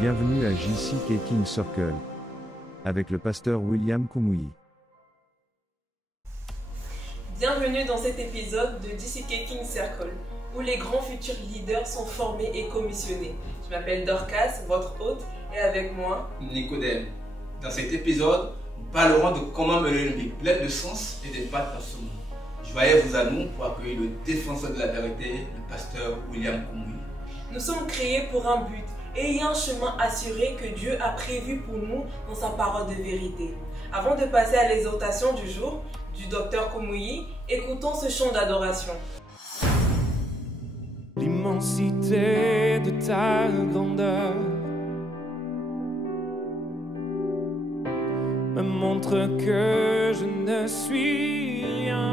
Bienvenue à JCK King Circle, avec le pasteur William Kumuyi. Bienvenue dans cet épisode de JCK King Circle, où les grands futurs leaders sont formés et commissionnés. Je m'appelle Dorcas, votre hôte, et avec moi, Nicodème. Dans cet épisode, nous parlerons de comment mener une vie pleine de sens et d'impact dans ce monde. Joyeux-vous à nous pour accueillir le défenseur de la vérité, le pasteur William Kumuyi. Nous sommes créés pour un but et il y a un chemin assuré que Dieu a prévu pour nous dans sa parole de vérité. Avant de passer à l'exhortation du jour du docteur Kumuyi, écoutons ce chant d'adoration. L'immensité de ta grandeur me montre que je ne suis rien.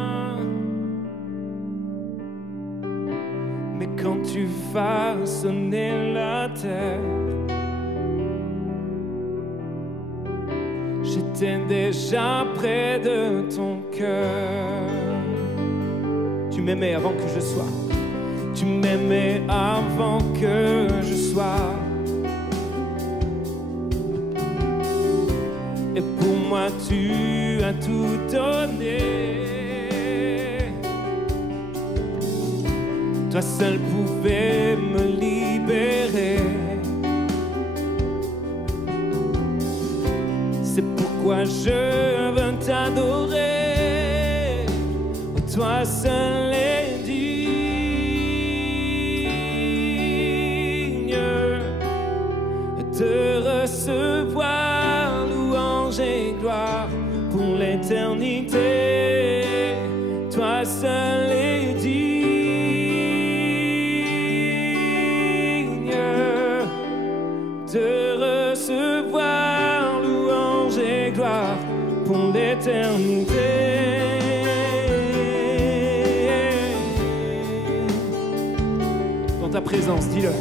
Mais quand tu façonnais la terre, j'étais déjà près de ton cœur. Tu m'aimais avant que je sois. Tu m'aimais avant que je sois. Et pour moi tu as tout donné. Toi seul pouvais me libérer. C'est pourquoi je veux t'adorer. Oh, toi seul est digne de recevoir louange et gloire pour l'éternité. Toi seul est digne de recevoir louange et gloire pour l'éternité. Dans ta présence, dis-le.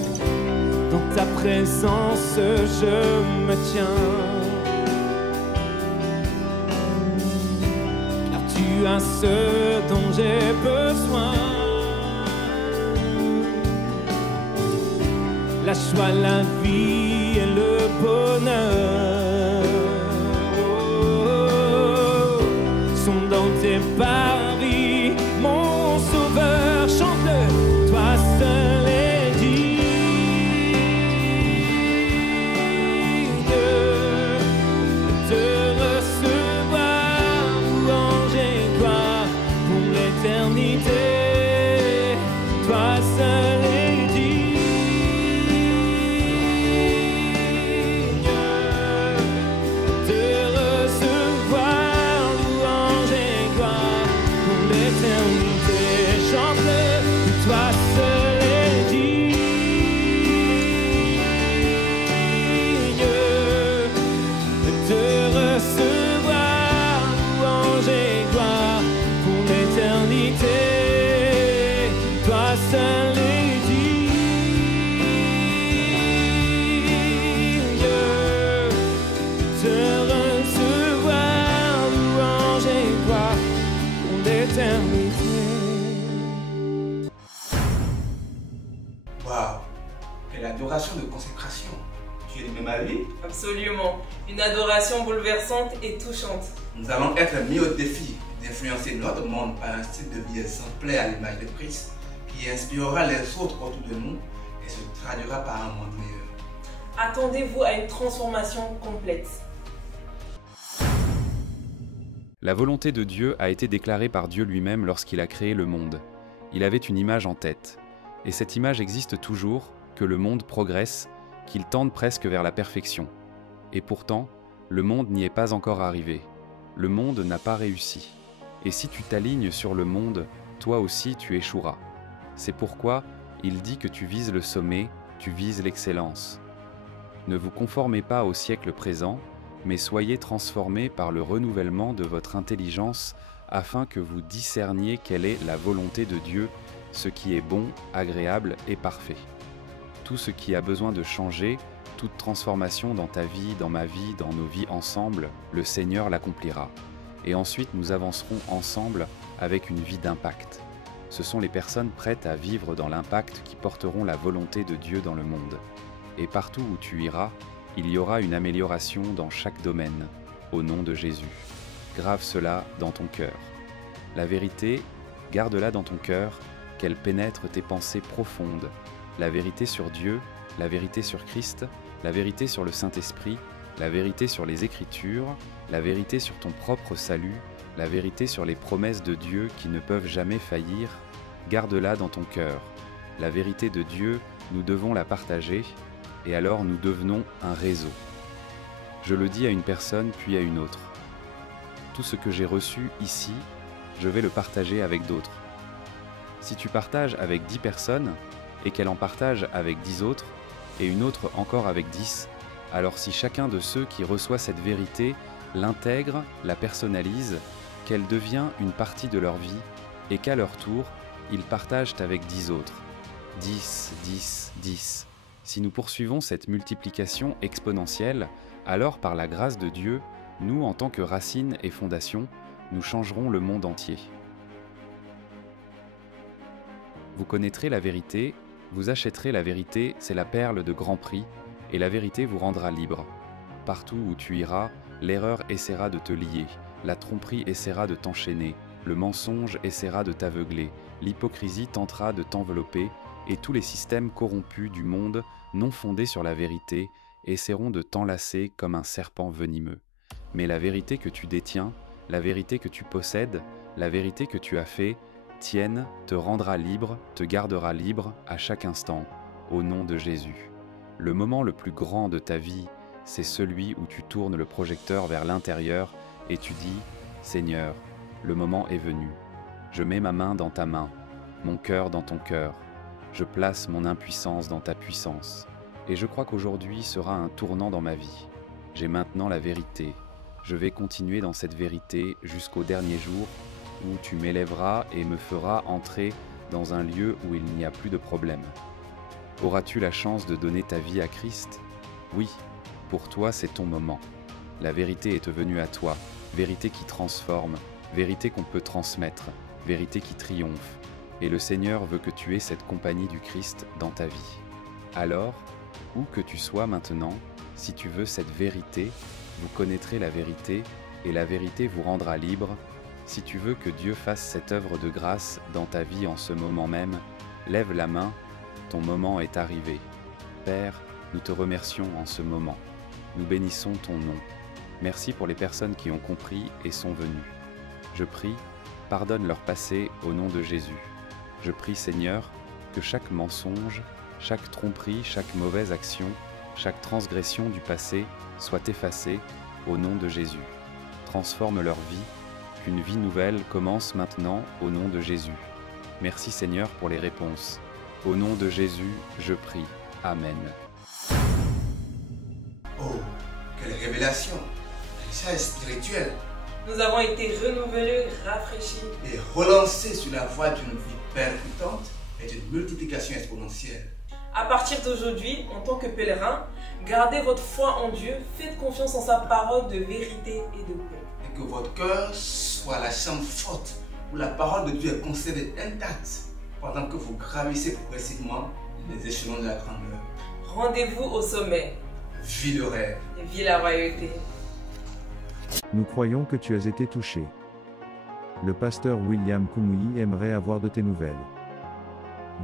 Dans ta présence, je me tiens. Car tu as ce dont j'ai besoin. La joie, la vie et le bonheur sont dans tes paris, mon sauveur. Chante-le, toi seul est digne de recevoir louange et gloire pour l'éternité. Toi seul est Waouh, quelle adoration de consécration. Tu es le même avis? Absolument, une adoration bouleversante et touchante. Nous allons être mis au défi d'influencer notre monde par un style de vie exemplaire à l'image de Christ qui inspirera les autres autour de nous et se traduira par un monde meilleur. Attendez-vous à une transformation complète. La volonté de Dieu a été déclarée par Dieu lui-même lorsqu'il a créé le monde. Il avait une image en tête. Et cette image existe toujours, que le monde progresse, qu'il tende presque vers la perfection. Et pourtant, le monde n'y est pas encore arrivé. Le monde n'a pas réussi. Et si tu t'alignes sur le monde, toi aussi tu échoueras. C'est pourquoi il dit que tu vises le sommet, tu vises l'excellence. Ne vous conformez pas au siècle présent, mais soyez transformés par le renouvellement de votre intelligence afin que vous discerniez quelle est la volonté de Dieu, ce qui est bon, agréable et parfait. Tout ce qui a besoin de changer, toute transformation dans ta vie, dans ma vie, dans nos vies ensemble, le Seigneur l'accomplira. Et ensuite nous avancerons ensemble avec une vie d'impact. Ce sont les personnes prêtes à vivre dans l'impact qui porteront la volonté de Dieu dans le monde. et partout où tu iras, il y aura une amélioration dans chaque domaine, au nom de Jésus. Grave cela dans ton cœur. La vérité, garde-la dans ton cœur, qu'elle pénètre tes pensées profondes. La vérité sur Dieu, la vérité sur Christ, la vérité sur le Saint-Esprit, la vérité sur les Écritures, la vérité sur ton propre salut, la vérité sur les promesses de Dieu qui ne peuvent jamais faillir, garde-la dans ton cœur. La vérité de Dieu, nous devons la partager, et alors nous devenons un réseau. Je le dis à une personne puis à une autre. Tout ce que j'ai reçu ici, je vais le partager avec d'autres. Si tu partages avec 10 personnes, et qu'elle en partage avec 10 autres, et une autre encore avec 10, alors si chacun de ceux qui reçoit cette vérité l'intègre, la personnalise, qu'elle devient une partie de leur vie, et qu'à leur tour, ils partagent avec 10 autres. 10, 10, 10. Si nous poursuivons cette multiplication exponentielle, alors par la grâce de Dieu, nous, en tant que racines et fondations, nous changerons le monde entier. Vous connaîtrez la vérité, vous achèterez la vérité, c'est la perle de grand prix, et la vérité vous rendra libre. Partout où tu iras, l'erreur essaiera de te lier, la tromperie essaiera de t'enchaîner, le mensonge essaiera de t'aveugler, l'hypocrisie tentera de t'envelopper, et tous les systèmes corrompus du monde, non fondés sur la vérité, essaieront de t'enlacer comme un serpent venimeux. Mais la vérité que tu détiens, la vérité que tu possèdes, la vérité que tu as fait, tienne, te rendra libre, te gardera libre à chaque instant, au nom de Jésus. Le moment le plus grand de ta vie, c'est celui où tu tournes le projecteur vers l'intérieur et tu dis « Seigneur, le moment est venu. Je mets ma main dans ta main, mon cœur dans ton cœur. Je place mon impuissance dans ta puissance. Et je crois qu'aujourd'hui sera un tournant dans ma vie. J'ai maintenant la vérité. Je vais continuer dans cette vérité jusqu'au dernier jour où tu m'élèveras et me feras entrer dans un lieu où il n'y a plus de problème. Auras-tu la chance de donner ta vie à Christ? Oui, pour toi c'est ton moment. La vérité est venue à toi, vérité qui transforme, vérité qu'on peut transmettre, vérité qui triomphe. Et le Seigneur veut que tu aies cette compagnie du Christ dans ta vie. Alors, où que tu sois maintenant, si tu veux cette vérité, vous connaîtrez la vérité, et la vérité vous rendra libre. Si tu veux que Dieu fasse cette œuvre de grâce dans ta vie en ce moment même, lève la main, ton moment est arrivé. Père, nous te remercions en ce moment. Nous bénissons ton nom. Merci pour les personnes qui ont compris et sont venues. Je prie, pardonne leur passé au nom de Jésus. Je prie, Seigneur, que chaque mensonge, chaque tromperie, chaque mauvaise action, chaque transgression du passé soit effacée au nom de Jésus. Transforme leur vie, qu'une vie nouvelle commence maintenant au nom de Jésus. Merci Seigneur pour les réponses. Au nom de Jésus, je prie. Amen. Oh, quelle révélation! Ça spirituelle. Nous avons été renouvelés, rafraîchis Et relancés sur la voie d'une vie percutante et d'une multiplication exponentielle. À partir d'aujourd'hui, en tant que pèlerin, gardez votre foi en Dieu, faites confiance en sa parole de vérité et de paix. Et que votre cœur soit la chambre forte où la parole de Dieu est conservée intacte pendant que vous gravissez progressivement les échelons de la grandeur. Rendez-vous au sommet. Vis le rêve. Et vis la royauté. Nous croyons que tu as été touché. Le pasteur William Kumuyi aimerait avoir de tes nouvelles.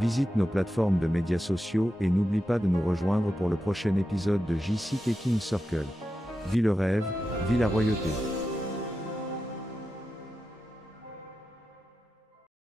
Visite nos plateformes de médias sociaux et n'oublie pas de nous rejoindre pour le prochain épisode de JCK King Circle. Vis le rêve, vis la royauté.